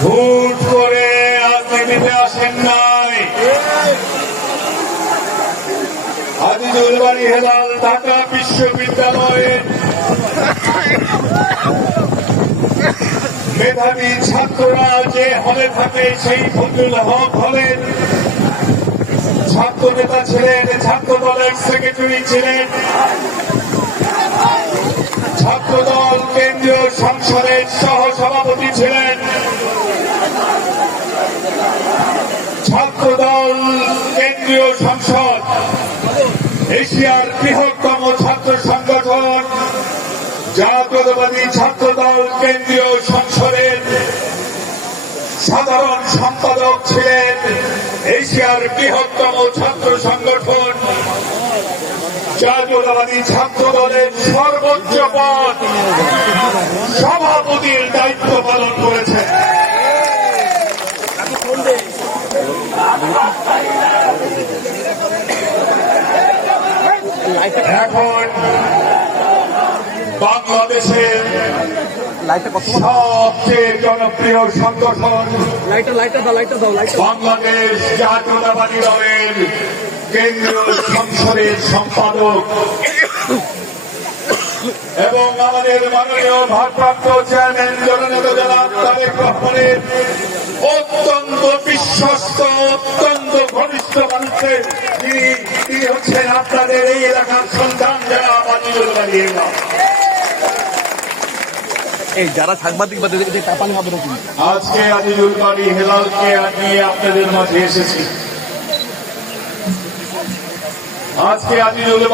হুট করে রাজনীতিতে আসেন নাই। আজিজুল বাড়ি হেলাল ঢাকা বিশ্ববিদ্যালয়ের মেধাবী ছাত্ররা যে হলে থাকে সেই ফজলুল হক হলেন। ছাত্র নেতা ছিলেন, ছাত্র দলের সেক্রেটারি ছিলেন। ছাত্রদল কেন্দ্রীয় সংসদের ছাত্রদল কেন্দ্রীয় সংসদ, এশিয়ার বৃহত্তম ছাত্র সংগঠন, জাতীয়তাবাদী ছাত্রদল কেন্দ্রীয় সংসদের সাধারণ সম্পাদক ছিলেন এশিয়ার বৃহত্তম ছাত্র সংগঠন। জাতীয়তাবাদী ছাত্র দলের সর্বোচ্চ পদ সভাপতির দায়িত্ব পালন করেছেন। এখন কত সবচেয়ে জনপ্রিয় সংগঠন বাংলাদেশ জাতীয়তাবাদী দলের কেন্দ্রীয় সংসদের সম্পাদক। এবং আমাদের মাননীয় ভারপ্রাপ্ত চেয়ারম্যান জননেতা জনাব তারেক রহমানের অত্যন্ত বিশ্বস্ত অত্যন্ত ঘনিষ্ঠ মানুষের তিনি তিনি হচ্ছেন আপনাদের এই এলাকার সন্তান যারা বাড়ি এই যারা সাংবাদিক কাপালি হবে না আজকে আজিজুল বাড়ি হেলালকে নিয়ে আপনাদের মাঝে এসেছি। আজকে আজিজুল